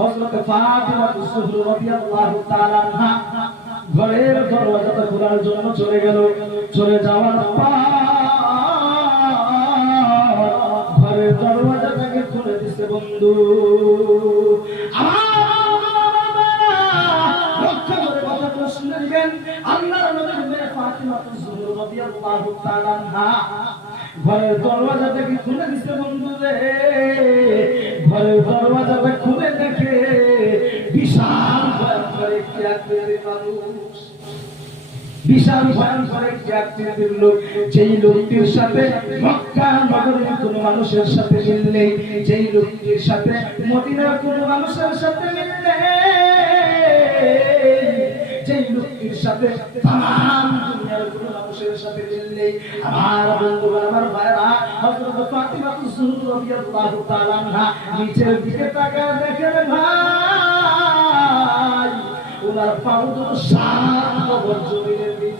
হযরত ফাতিমা সুহরা রাদিয়াল্লাহু তাআলা আনহা ঘরের দরওয়াজাটা খোলার জন্য চলে গেল। চলে যাওয়ার পর ঘরের দরওয়াজাটাকে খুলে দিছে বন্ধু। আল্লাহর নবীর মেয়ে ঘরের খুলে দিছে বন্ধু রে। ঘরের দরওয়াজাটা বিশাল ভয়ঙ্কর একটি আকৃতির লোক, যেই লোকটির সাথে মক্কা নগরের কোন মানুষের সাথে মিল নেই, যেই লোকটির সাথে মদিনার কোন মানুষের সাথে মিল নেই, যেই লোকটির সাথে তাম দুনিয়ার কোন মানুষের সাথে মিল নেই। আমার বন্ধুগণ, আমার ভাইরা হযরত ফাতিমা তুসুর রাদিয়াল্লাহু তাআলা নিচের দিকে তাকায় দেখেন, ভাই ওনার পাও দুটো সাত কবর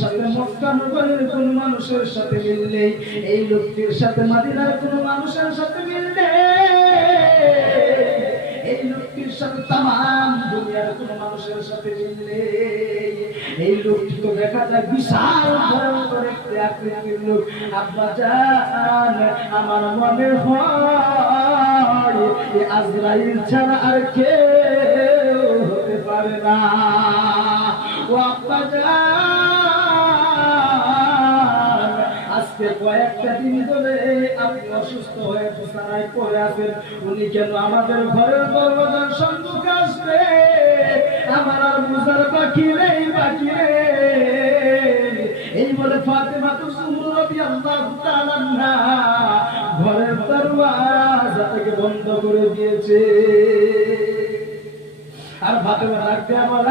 সাথে মানুষের সাথে মিল নেই এই লোকটির সাথে মদিনার কোন মানুষের সাথে মিল নেই এই লোকটির সাথে তাম দুনিয়ার কোন মানুষের সাথে মিল নেই এই লোকটি তো বিশাল লোক। আব্বা জান, আমার মনে হয় আজরাইল ছাড়া আর কেউ হতে পারে না। ও আব্বা জান কয়েকটা দিন ধরে আপনি অসুস্থ হয়ে পড়ে আছেন। উনি কেন আমাদের ঘরের সম্মুখে আসবে। আমার আর নেই এই বলে আল্লাহ ঘরের দরওয়াজা বন্ধ করে দিয়েছে। আর ফাতেমা ডাকতে আমার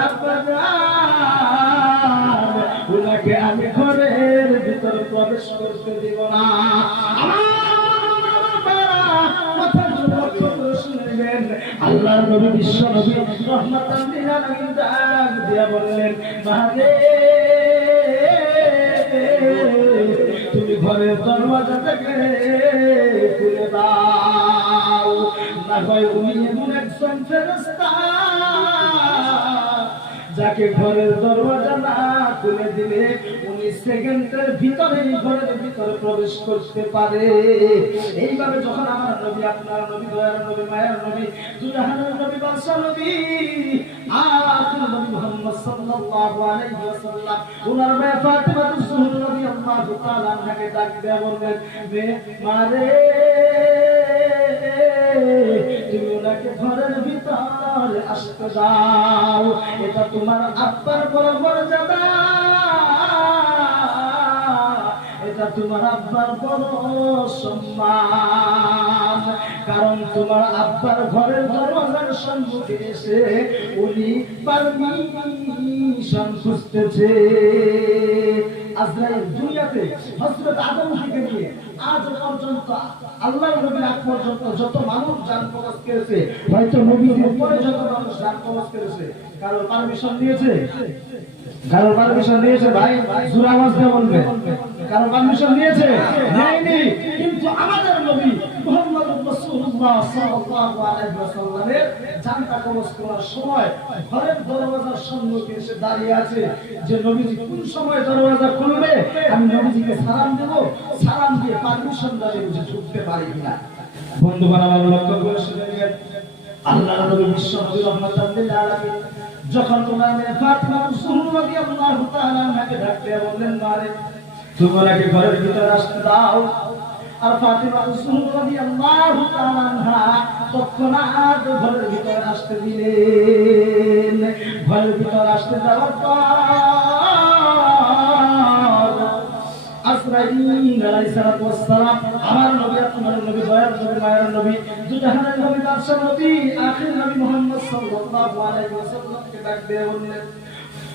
জান আমি ঘরের নবী, বিশ্ব নবী বললেন তুমি ঘরের দরওয়াজাটাকে খুলে দাও। না হয় উনি এমন একজন ফেরেশতা যাকে ঘরের দরওয়াজা না খুলে দিলে উনি সেকেন্ডের ভিতরে ঘরের ভিতরে প্রবেশ করতে পারে। এইভাবে যখন আমার নবী, আপনার নবী, দয়ার নবী, মায়ের নবী দুজাহানের নবী বাদশা নবী মুহাম্মদ সাল্লাল্লাহু আলাইহি ওয়াসাল্লাম ওনার মেয়ে রাদিয়াল্লাহু তাআলা ডাক দেয়া ঘরের ভিতরে আসতে দাও এটা তোমার আব্বার বড় মর্যাদা। এটা তোমার আব্বার বড় সম্মান। কারণ তোমার আব্বার ঘরের দরজার সম্মুখে এসে উনি পারমিশন খুঁজতেছে। আজরাইল দুনিয়াতে হযরত আদম থেকে নিয়ে পর্যন্ত যত মানুষ যান প্রকাশ করেছে কারোর পারমিশন দিয়েছে কারও পারমিশন দিয়েছে ভাই? জোর আওয়াজ দিয়ে বলবে। কারও পারমিশন দিয়েছে নেয়নি কিন্তু আমাদের নবী মুহাম্মদ বন্ধু করে যখন তোমার মেয়ে ফাতিমা বললেন মারে তোমরাকে ঘরের ভিতরে আসতে দাও? আর ফাতিমা রাসূলুল্লাহ রাদিয়াল্লাহু তাআলা আনহা তৎক্ষণাৎ ঘরের ভিতরে আসতে দিলেন। ঘরের ভিতরে আসতে দেওয়ার পর আমার নবী, আপনার নবী, দয়ার নবী, মায়ের নবী দুজাহানের নবী নবী, আখির নবী মুহাম্মদ সাল্লাল্লাহু আলাইহি ওয়াসাল্লামকে ডাক দিয়ে বললেন,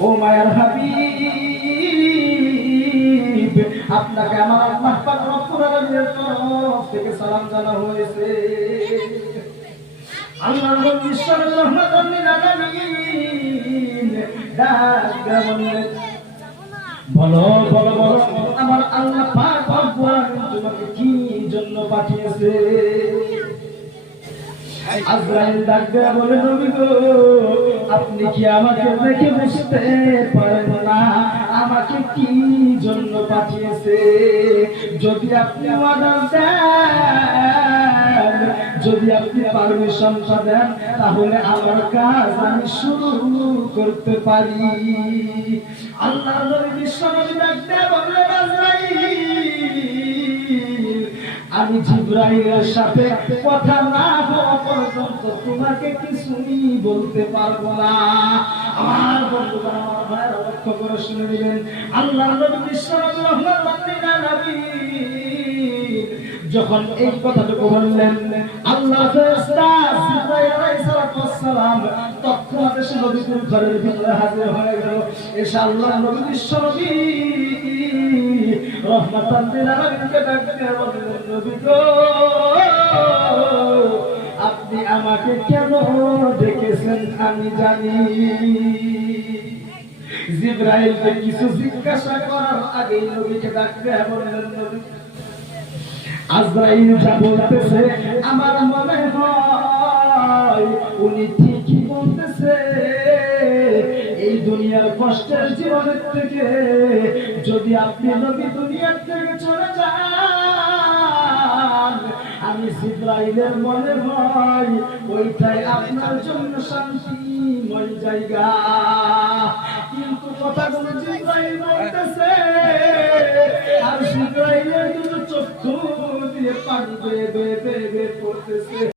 ও মায়ার হাবিব আপনাকে আমার পাক রব্বুল তরফ থেকে সালাম জানানো হয়েছে। আল্লাহ বিশ্বের রহমাতুল আলামিন ডাক বলো বলো বলো, আমার আল্লাহ পাক আলামিন তোমাকে কি জন্য পাঠিয়েছে? আজরাইল বলে নবী গো, আপনি কি আমাকে দেখে বুঝতে পারেন না? আমাকে কি জন্য পাঠিয়েছে? যদি আপনি অর্ডার দেন, যদি আপনি দেন, তাহলে আমার কাজ আমি শুরু করতে পারি। আল্লাহ নবী বিশ্বনবী ডাক দেয়া বলে আমি জিব্রাইলের সাথে কথা না তোমাকে কিছুই বলতে পারব না। আমার বন্ধুগণ, আমার ভাইয়েরা লক্ষ্য করে শুনে নেবেন। আল্লাহ নবী আলামিন যখন এই কথাটুকু বললেন, আল্লাহ নবীর ঘরের ভিতরে হাজির হয়ে গেল। এসে আল্লাহ নবী বিশ্বনবী রহমাতান লিল আলামিনকে ডাক বললেন, নবী আপনি আমাকে কেন ডেকেছেন আমি জানি। জিব্রাইলকে কিছু জিজ্ঞাসা করার আগে নবীকে ডাক দিয়ে বললেন নবী। আজরাইল যা বলতেছে আমার মনে হয় উনি ঠিকই বলতেছে। এই দুনিয়ার কষ্টের জীবনের থেকে যদি আপনি নবী দুনিয়ার জিব্রাইলের মনে হয় ওইটাই আপনার জন্য শান্তিময় জায়গা। কিন্তু কথাগুলো জিব্রাইল বলতেছে, আর জিব্রাইলের দুটো চক্ষু দিয়ে পানি বেয়ে বেয়ে পড়তেছে।